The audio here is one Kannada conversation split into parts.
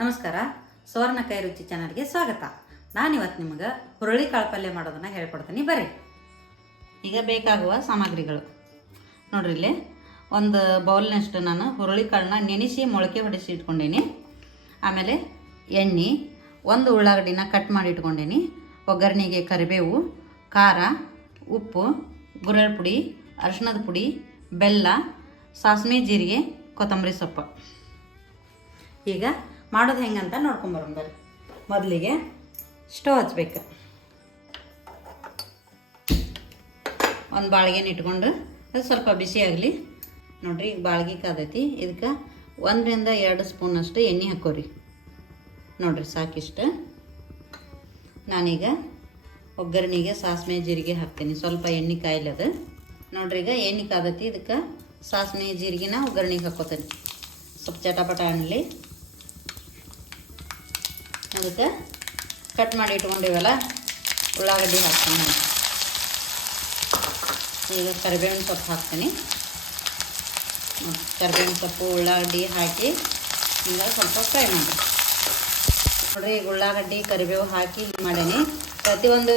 ನಮಸ್ಕಾರ. ಸುವರ್ಣ ಕೈ ರುಚಿ ಚಾನಲ್ಗೆ ಸ್ವಾಗತ. ನಾನಿವತ್ತು ನಿಮಗೆ ಹುರುಳಿ ಕಾಳು ಪಲ್ಯ ಮಾಡೋದನ್ನು ಹೇಳ್ಕೊಡ್ತೀನಿ. ಬರ್ರಿ. ಈಗ ಬೇಕಾಗುವ ಸಾಮಗ್ರಿಗಳು. ನೋಡ್ರಿ ಇಲ್ಲಿ ಒಂದು ಬೌಲ್ನಷ್ಟು ನಾನು ಹುರುಳಿ ಕಾಳನ್ನ ನೆನೆಸಿ ಮೊಳಕೆ ಹೊಡೆಸಿ ಇಟ್ಕೊಂಡೀನಿ. ಆಮೇಲೆ ಎಣ್ಣೆ, ಒಂದು ಉಳ್ಳಾಗಡ್ಡಿನ ಕಟ್ ಮಾಡಿ ಇಟ್ಕೊಂಡೀನಿ. ಒಗ್ಗರಣೆಗೆ ಕರಿಬೇವು, ಖಾರ, ಉಪ್ಪು ಗುರಳ್ ಪುಡಿ, ಅರಿಶಿಣದ ಪುಡಿ, ಬೆಲ್ಲ ಸಾಸಿವೆ ಜೀರಿಗೆ, ಕೊತ್ತಂಬರಿ ಸೊಪ್ಪು. ಈಗ ಮಾಡೋದು ಹೆಂಗಂತ ನೋಡ್ಕೊಂಬರೋಣ ಬರ್ರಿ. ಮೊದಲಿಗೆ ಸ್ಟವ್ ಹಚ್ಬೇಕು. ಒಂದು ಬಾಳ್ಗೆನ ಇಟ್ಕೊಂಡು, ಅದು ಸ್ವಲ್ಪ ಬಿಸಿ ಆಗಲಿ. ನೋಡಿರಿ, ಈಗ ಬಾಳ್ಗೆ ಕಾದೈತಿ. ಇದಕ್ಕೆ ಒಂದರಿಂದ ಎರಡು ಸ್ಪೂನಷ್ಟು ಎಣ್ಣೆ ಹಾಕೋರಿ. ನೋಡಿರಿ, ಸಾಕಿಷ್ಟು. ನಾನೀಗ ಒಗ್ಗರಣೆಗೆ ಸಾಸಿವೆ ಜೀರಿಗೆ ಹಾಕ್ತೀನಿ. ಸ್ವಲ್ಪ ಎಣ್ಣೆ ಕಾಯಿಲದ ನೋಡ್ರಿ, ಈಗ ಎಣ್ಣೆ ಕಾದತಿ. ಇದಕ್ಕೆ ಸಾಸಿವೆ ಜೀರಿಗೆನ ಒಗ್ಗರಣೆಗೆ ಹಾಕೋತೀನಿ. ಸ್ವಲ್ಪ ಚಟಪಟ ಅನ್ನಲಿ ಅದಕ್ಕೆ ಕಟ್ ಮಾಡಿ ಇಟ್ಕೊಂಡಿವಲ್ಲ, ಉಳ್ಳಾಗಡ್ಡಿ ಹಾಕ್ತೀನಿ. ಈಗ ಕರಿಬೇವಿನ ಸೊಪ್ಪು ಹಾಕ್ತೀನಿ. ಕರಿಬೇವಿನ ಸೊಪ್ಪು, ಉಳ್ಳಾಗಡ್ಡಿ ಹಾಕಿ ಈಗ ಸ್ವಲ್ಪ ಫ್ರೈ ಮಾಡಿ. ನೋಡಿರಿ, ಈಗ ಉಳ್ಳಾಗಡ್ಡಿ, ಕರಿಬೇವು ಹಾಕಿ ಇದು ಮಾಡೀನಿ. ಪ್ರತಿಯೊಂದು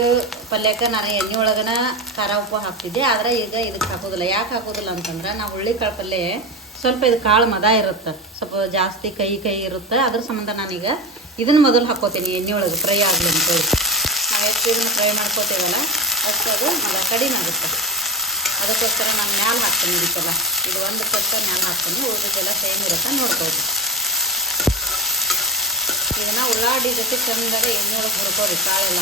ಪಲ್ಯಕ್ಕೆ ನಾನು ಎಣ್ಣೆ ಒಳಗನ ಖಾರ, ಉಪ್ಪು ಹಾಕ್ತಿದ್ದೆ. ಆದರೆ ಈಗ ಇದಕ್ಕೆ ಹಾಕೋದಿಲ್ಲ. ಯಾಕೆ ಹಾಕೋದಿಲ್ಲ ಅಂತಂದ್ರೆ, ನಾವು ಹುಳ್ಳಿ ಕಾಳು ಪಲ್ಯ ಸ್ವಲ್ಪ ಇದು ಕಾಳು ಮದ ಇರುತ್ತೆ. ಸ್ವಲ್ಪ ಜಾಸ್ತಿ ಕೈ ಕೈ ಇರುತ್ತೆ. ಅದ್ರ ಸಂಬಂಧ ನಾನೀಗ ಇದನ್ನ ಮೊದಲು ಹಾಕೋತೀನಿ. ಎಣ್ಣೆ ಒಳಗೆ ಫ್ರೈ ಆಗಲಿ ಅಂತೇಳಿ ನಾವು ಎಷ್ಟು ಇದನ್ನು ಫ್ರೈ ಮಾಡ್ಕೋತೀವಲ್ಲ, ಅಷ್ಟು ಅದು ಮದ ಕಡಿಮೆ ಆಗುತ್ತೆ. ಅದಕ್ಕೋಸ್ಕರ ನಾನು ಮ್ಯಾಲೆ ಹಾಕ್ತೀನಿ ಇದಕ್ಕೆಲ್ಲ. ಇದು ಒಂದು ಪಟ್ಟ ಮ್ಯಾಲ ಹಾಕ್ತೀನಿ. ಉಳಿದಿದ್ದೆಲ್ಲ ಸೇಮ್ ಇರುತ್ತೆ. ನೋಡ್ಬೋದು ಇದನ್ನ ಉಳ್ಳಾಡಿ ಜೊತೆ ಚಂದಾಗ ಎಣ್ಣೆ ಒಳಗೆ ಹುರ್ಕೋರಿ ಕಾಳೆಲ್ಲ.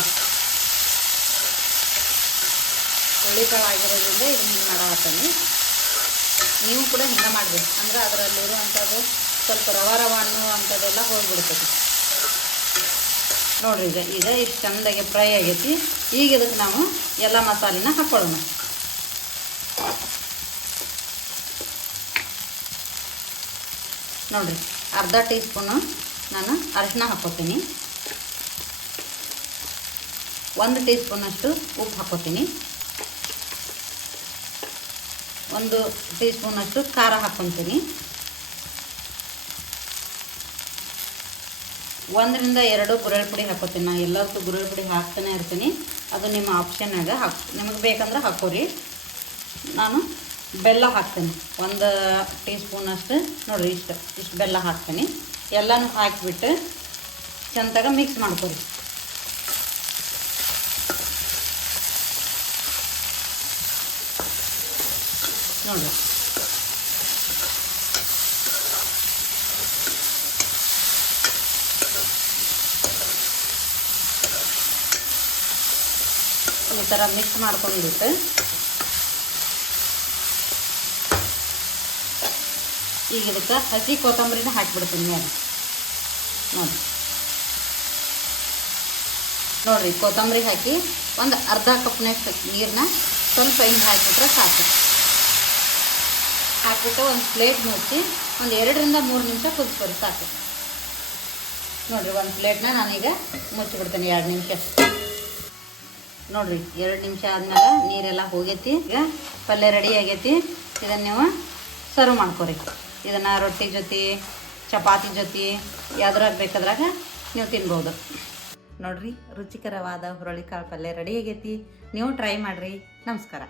ಹುಳಿ ಕಾಳು ಆಗಿರೋದ್ರಿಂದ ಇದನ್ನ ಹಿಂಗೆ ಮಾಡಾಕತ್ತೀನಿ. ನೀವು ಕೂಡ ಹಿಂಗೆ ಮಾಡಬೇಕು? ಅಂದ್ರೆ ಅದರಲ್ಲಿರುವಂಥದ್ದು ಸ್ವಲ್ಪ ರವ ರವ ಹಣ್ಣು ಅಂಥದ್ದೆಲ್ಲ ಹೋಗ್ಬಿಡ್ತೈತಿ ನೋಡ್ರಿ ಈಗ ಈಗ ಇಷ್ಟು ಚೆಂದಾಗಿ ಫ್ರೈ ಆಗೈತಿ. ಈಗ ಇದಕ್ಕೆ ನಾವು ಎಲ್ಲ ಮಸಾಲಿನ ಹಾಕ್ಕೊಳ್ಳೋಣ ನೋಡಿರಿ, ಅರ್ಧ ಟೀ ಸ್ಪೂನು ನಾನು ಅರಿಶಿನ ಹಾಕ್ಕೋತೀನಿ. ಒಂದು ಟೀ ಸ್ಪೂನಷ್ಟು ಉಪ್ಪು ಹಾಕ್ಕೋತೀನಿ. ಒಂದು ಟೀ ಸ್ಪೂನಷ್ಟು ಖಾರ ಹಾಕ್ಕೊತೀನಿ ಒಂದರಿಂದ ಎರಡು ಗುರಳ್ ಪುಡಿ ಹಾಕೋತೀನಿ. ನಾನು ಎಲ್ಲದಕ್ಕೂ ಗುರಳ್ ಪುಡಿ ಹಾಕ್ತಾನೆ ಇರ್ತೀನಿ. ಅದು ನಿಮ್ಮ ಆಪ್ಷನ್ನಾಗ ಹಾಕ್, ನಿಮಗೆ ಬೇಕಂದ್ರೆ ಹಾಕೋರಿ. ನಾನು ಬೆಲ್ಲ ಹಾಕ್ತೀನಿ. ಒಂದು ಟೀ ಸ್ಪೂನಷ್ಟು ನೋಡಿರಿ ಇಷ್ಟು ಇಷ್ಟು ಬೆಲ್ಲ ಹಾಕ್ತೀನಿ. ಎಲ್ಲನೂ ಹಾಕಿಬಿಟ್ಟು ಚಂದಾಗ ಮಿಕ್ಸ್ ಮಾಡ್ಕೊರಿ. ನೋಡಿರಿ ಈ ಥರ ಮಿಕ್ಸ್ ಮಾಡ್ಕೊಂಡ್ಬಿಟ್ಟು ಈಗ ಇದಕ್ಕೆ ಹಸಿ ಕೊತ್ತಂಬರಿನ ಹಾಕಿಬಿಡ್ತೀನಿ ಮೇಲೆ ನೋಡಿ. ನೋಡಿರಿ, ಕೊತ್ತಂಬರಿ ಹಾಕಿ ಒಂದು ಅರ್ಧ ಕಪ್ನಷ್ಟು ನೀರನ್ನ ಸ್ವಲ್ಪ ಹಿಂಗೆ ಹಾಕಿಬಿಟ್ರೆ ಸಾಕು. ಹಾಕ್ಬಿಟ್ಟು ಒಂದು ಪ್ಲೇಟ್ ಮುಚ್ಚಿ ಒಂದು ಎರಡರಿಂದ ಮೂರು ನಿಮಿಷ ಕುದಿಸ್ಬೋದು ಸಾಕು. ನೋಡಿರಿ, ಒಂದು ಪ್ಲೇಟ್ನ ನಾನೀಗ ಮುಚ್ಚಿಬಿಡ್ತೇನೆ, ಎರಡು ನಿಮಿಷ. ನೋಡಿರಿ, ಎರಡು ನಿಮಿಷ ಆದಮೇಲೆ ನೀರೆಲ್ಲ ಹೋಗೈತಿ. ಈಗ ಪಲ್ಯ ರೆಡಿ ಆಗೈತಿ. ಇದನ್ನು ನೀವು ಸರ್ವ್ ಮಾಡ್ಕೊರಿ. ಇದನ್ನು ರೊಟ್ಟಿ ಜೊತೆ, ಚಪಾತಿ ಜೊತೆ ಯಾವ್ದ್ರಾಗ ಬೇಕಾದ್ರಾಗ ನೀವು ತಿನ್ಬೋದು. ನೋಡಿರಿ, ರುಚಿಕರವಾದ ಹುರುಳಿಕಾಳು ಪಲ್ಯ ರೆಡಿ ಆಗೈತಿ. ನೀವು ಟ್ರೈ ಮಾಡಿರಿ. ನಮಸ್ಕಾರ.